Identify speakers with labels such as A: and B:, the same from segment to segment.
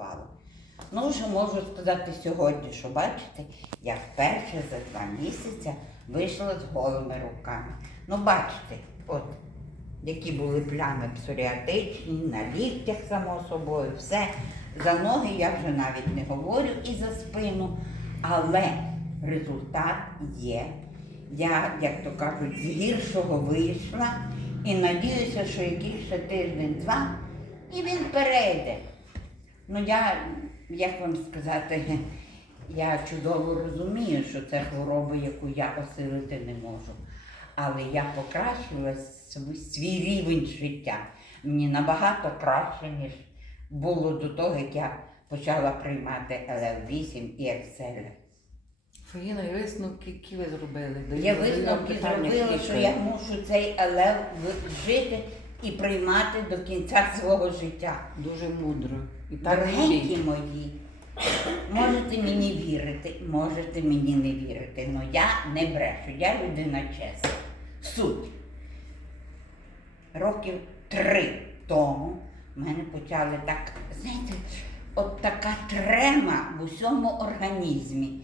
A: блокувало. Ну, вже можу сказати сьогодні, що бачите, я вперше за два місяці вийшла з голими руками. Ну, бачите, от які були плями псоріатичні, на ліктях, само собою, все. За ноги я вже навіть не говорю і за спину, але результат є. Я, як то кажуть, з гіршого вийшла і надіюся, що якийсь ще тиждень-два і він перейде. Ну я, як вам сказати, я чудово розумію, що це хвороба, яку я осилити не можу. Але я покращила свій, рівень життя. Мені набагато краще, ніж було до того, як я почала приймати ЛФ-8 і Excel.
B: Фаїна, і висновки, які ви зробили?
A: Я висновки зробила, що я мушу цей ЛФ жити і приймати до кінця свого життя.
B: Дуже мудро. І так
A: Дорогенькі мої, можете мені вірити, можете мені не вірити, але я не брешу, я людина чесна. Суть. Років три тому в мене почали так, знаєте, от така трема в усьому організмі.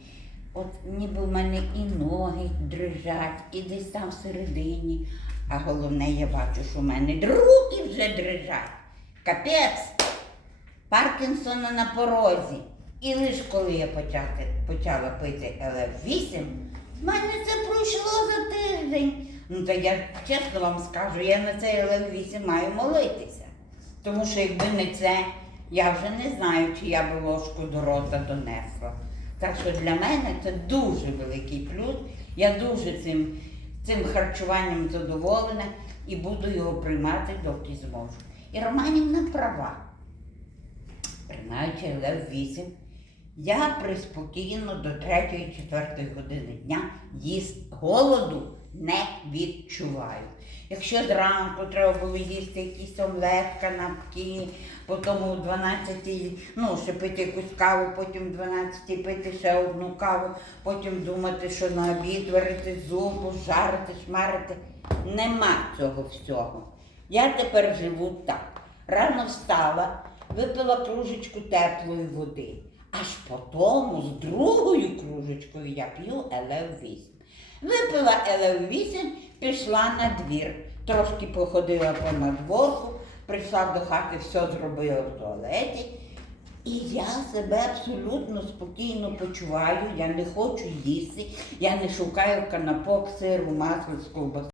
A: От ніби в мене і ноги дрижать, і десь там всередині. А головне, я бачу, що в мене руки вже дрижать. Капець! Паркінсона на порозі. І лише коли я почати, почала пити ЛФ-8, в мене це пройшло за тиждень. Ну то я чесно вам скажу, я на цей ЛФ-8 маю молитися. Тому що якби не це, я вже не знаю, чи я би ложку до рота донесла. Так що для мене це дуже великий плюс. Я дуже цим, цим харчуванням задоволена і буду його приймати, доки зможу. І Романівна права приймаючи лев 8, я приспокійно до 3-4 години дня їст голоду не відчуваю. Якщо зранку треба було їсти якісь омлет, канапки, потім о 12, ну, ще пити якусь каву, потім о 12 пити ще одну каву, потім думати, що на обід варити зубу, жарити, шмарити. Нема цього всього. Я тепер живу так. Рано встала, випила кружечку теплої води. Аж потім з другою кружечкою я п'ю ЛФ-8. Випила ЛФ-8, пішла на двір, трошки походила по надворку, прийшла до хати, все зробила в туалеті. І я себе абсолютно спокійно почуваю, я не хочу їсти, я не шукаю канапок, сиру, масла з ковбасою.